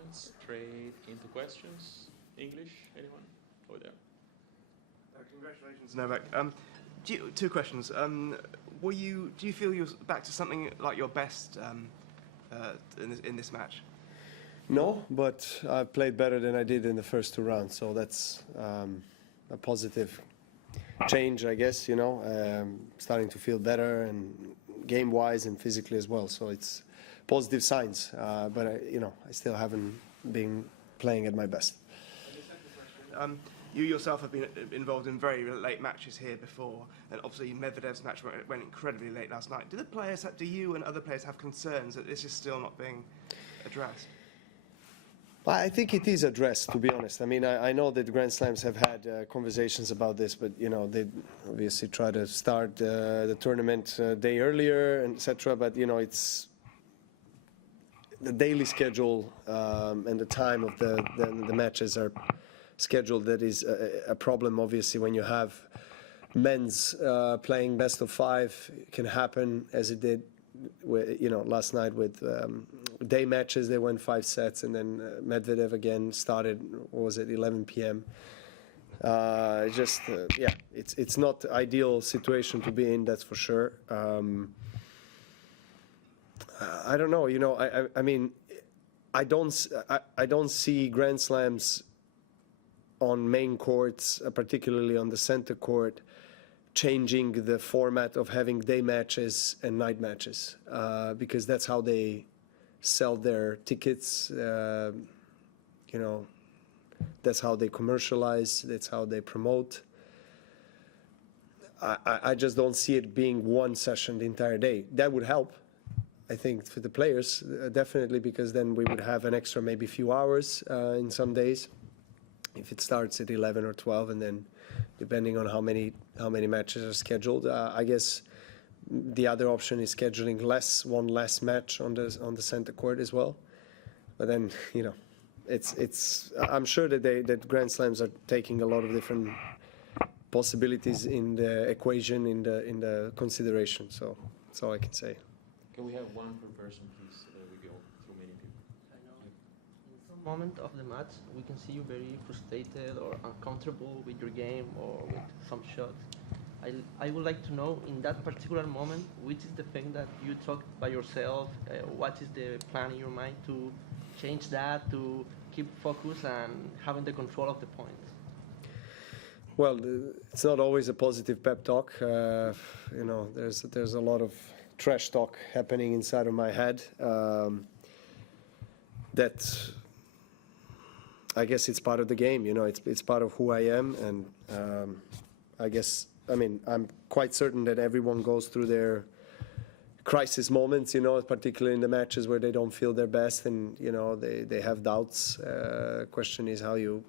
comments, straight into questions. English, anyone? Over there. Congratulations, Novak. Two questions. Do you feel you're back to something like your best in this match? No, but I played better than I did in the first two rounds, so that's a positive change, I guess. Starting to feel better and game-wise and physically as well. So it's positive signs, but I still haven't been playing at my best. You yourself have been involved in very late matches here before, and obviously Medvedev's match went incredibly late last night. Do you and other players have concerns that this is still not being addressed? I think it is addressed, to be honest. I mean, I know that Grand Slams have had conversations about this, but they obviously try to start the tournament a day earlier, etc. But it's the daily schedule and the time of the matches are scheduled. That is a problem, obviously, when you have men's playing best of five. It can happen as it did, last night with day matches. They went 5 sets, and then Medvedev again started. What was it, 11 p.m. It's not the ideal situation to be in. That's for sure. I don't know. I mean, I don't see Grand Slams on main courts, particularly on the center court, changing the format of having day matches and night matches, because that's how they sell their tickets. That's how they commercialize. That's how they promote. I just don't see it being one session the entire day. That would help, I think, for the players, definitely, because then we would have an extra maybe few hours in some days, if it starts at 11 or 12, and then depending on how many matches are scheduled. I guess the other option is scheduling one less match on the center court as well. But then I'm sure that Grand Slams are taking a lot of different possibilities in the equation, in the consideration. So that's all I can say. Can we have one per person, please? We go through many people. I know in some moment of the match we can see you very frustrated or uncomfortable with your game or with some shots. I would like to know, in that particular moment, which is the thing that you talk by yourself, what is the plan in your mind to change that, to keep focus and having the control of the point? Well, it's not always a positive pep talk. There's a lot of trash talk happening inside of my head. That I guess it's part of the game. It's part of who I am, and I'm quite certain that everyone goes through their crisis moments, particularly in the matches where they don't feel their best, and they have doubts. Question is how you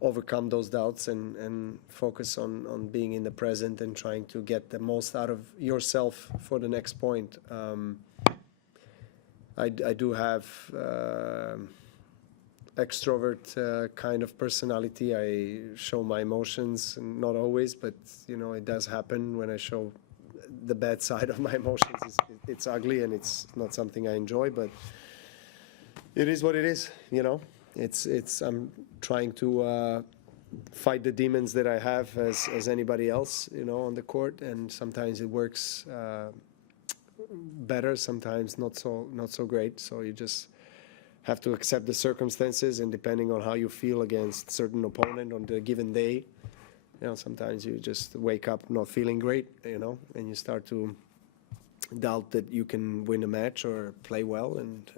overcome those doubts and focus on being in the present and trying to get the most out of yourself for the next point. I do have extrovert kind of personality. I show my emotions, and not always, but it does happen when I show the bad side of my emotions. It's ugly and it's not something I enjoy, but it is what it is. I'm trying to fight the demons that I have as anybody else, on the court, and sometimes it works better, sometimes not so great. So you just have to accept the circumstances, and depending on how you feel against certain opponent on the given day, sometimes you just wake up not feeling great, and you start to doubt that you can win a match or play well, and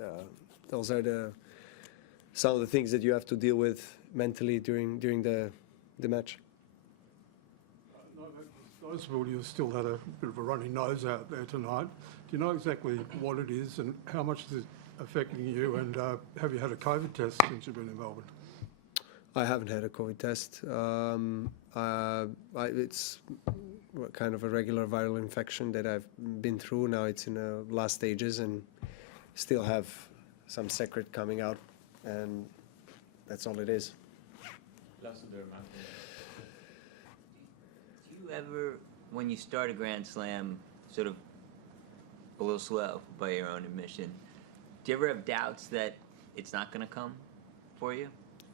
those are some of the things that you have to deal with mentally during the match. Noticeable you still had a bit of a runny nose out there tonight. Do you know exactly what it is and how much is it affecting you, and have you had a COVID test since you've been in Melbourne? I haven't had a COVID test. It's kind of a regular viral infection that I've been through. Now it's in the last stages and still have some secret coming out, and that's all it is. Do you ever, when you start a Grand Slam, sort of a little slow by your own admission, Do you ever have doubts that it's not going to come for you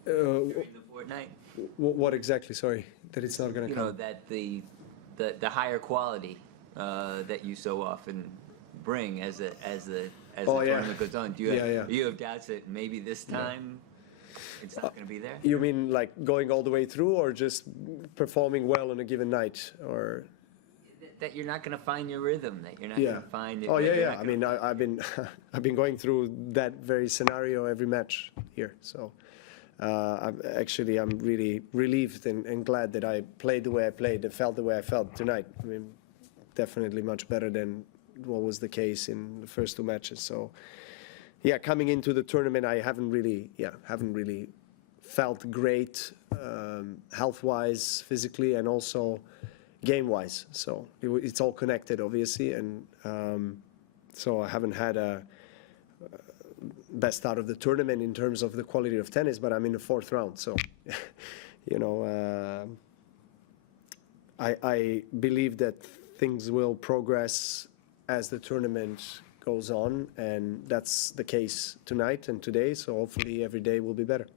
Uh, during the fortnight? what exactly? Sorry, that it's not going to You come. know that the higher quality that you so often bring as the Oh, yeah. tournament goes on. Do you Yeah, have, yeah. do you have doubts that maybe this time it's not going to be there? You mean like going all the way through, or just performing well on a given night, or? That you're not going to find your rhythm. That you're not Yeah. going to find it. Oh that yeah, you're yeah. not I gonna- mean, I've been I've been going through that very scenario every match here. So I'm really relieved and glad that I played the way I played and felt the way I felt tonight. I mean, definitely much better than what was the case in the first two matches. So yeah, coming into the tournament, I haven't really felt great health-wise, physically, and also game-wise. So it's all connected, obviously, and so I haven't had a best start of the tournament in terms of the quality of tennis, but I'm in the fourth round, so you know, I believe that things will progress as the tournament goes on, and that's the case tonight and today. So hopefully every day will be better.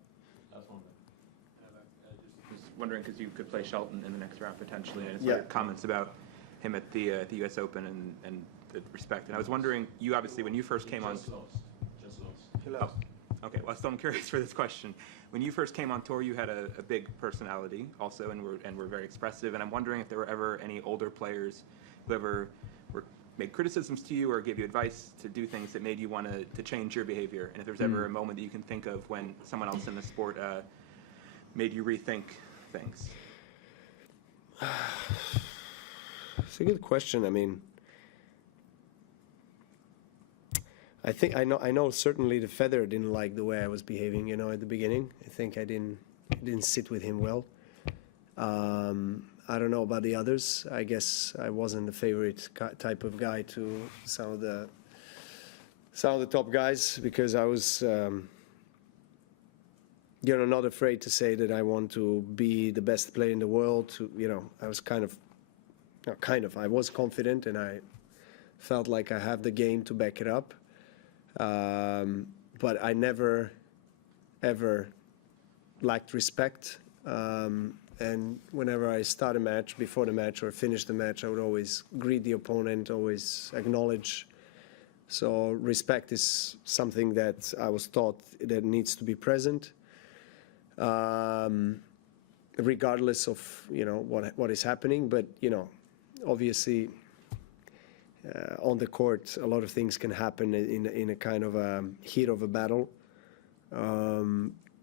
Was wondering, because you could play Shelton in the next round potentially, and I Yeah. saw comments about him at the U.S. Open and the respect. And I was wondering, you obviously, when you first came on. Just lost. Oh, okay. Well, so I'm curious for this question. When you first came on tour, you had a big personality also, and were very expressive. And I'm wondering if there were ever any older players who ever made criticisms to you or gave you advice to do things that made you want to change your behavior, and if there's ever a moment that you can think of when someone else in the sport made you rethink things. It's a good question. I mean, I know certainly the Federer didn't like the way I was behaving, you know, at the beginning. I think it didn't sit with him well. I don't know about the others. I guess I wasn't the favorite type of guy to some of the top guys, because I was, not afraid to say that I want to be the best player in the world. I was I was confident, and I felt like I have the game to back it up. But I never, ever lacked respect. And whenever I start a match, before the match or finish the match, I would always greet the opponent, always acknowledge. So respect is something that I was taught that needs to be present, regardless of, what is happening. But, obviously, on the court, a lot of things can happen in a kind of a heat of a battle.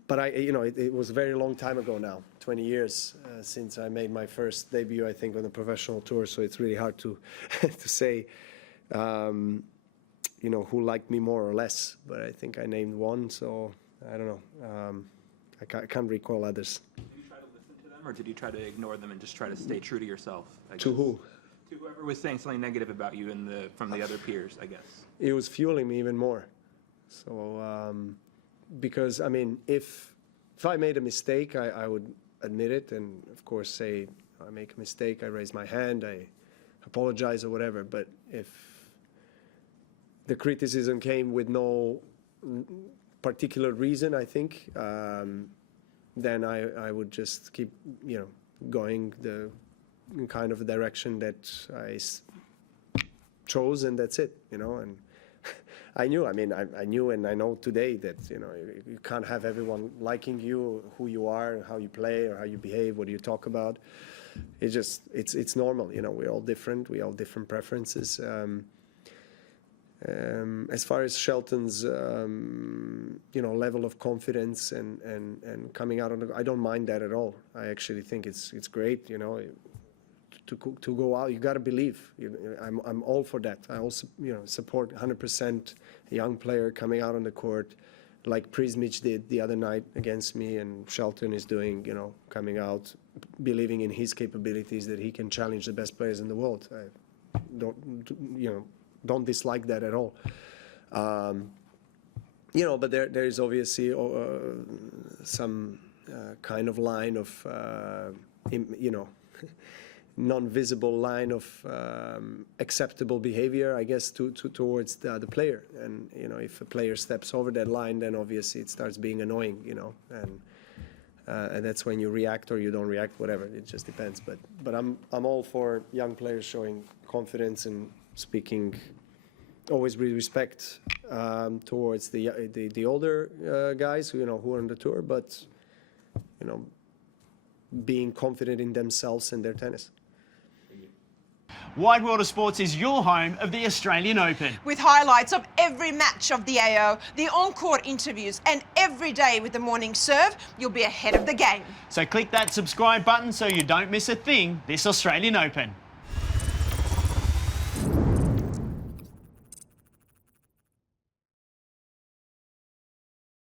But it was a very long time ago now, 20 years since I made my first debut, I think, on the professional tour. So it's really hard to to say, who liked me more or less. But I think I named one, so I don't know. I can't recall others. Did you try to listen to them, or did you try to ignore them and just try to stay true to yourself? I To guess? who? To whoever was saying something negative about you from the other peers, I guess. It was fueling me even more. So, because, I mean, if I made a mistake, I would admit it and, of course, say, I make a mistake, I raise my hand, I apologize or whatever. But if the criticism came with no particular reason, I think, then I would just keep, going the kind of direction that I chose, and that's it, and I knew and I know today that, you can't have everyone liking you, who you are, how you play, or how you behave, what you talk about. It's normal, we're all different, we all have different preferences. As far as Shelton's, level of confidence and coming out I don't mind that at all. I actually think it's great, to go out. You got to believe. I'm all for that. I also, support 100% a young player coming out on the court, like Prismic did the other night against me, and Shelton is doing, coming out, believing in his capabilities, that he can challenge the best players in the world. I don't dislike that at all. But there is obviously some kind of line of, non-visible line of acceptable behavior, I guess, towards the player. And you know, if a player steps over that line, then obviously it starts being annoying. You know, and that's when you react or you don't react, whatever. It just depends. But I'm all for young players showing confidence and speaking always with respect towards the older guys who are on the tour, but you know, being confident in themselves and their tennis. Wide World of Sports is your home of the Australian Open. With highlights of every match of the AO, the on-court interviews, and every day with the morning serve, you'll be ahead of the game. So click that subscribe button so you don't miss a thing this Australian Open.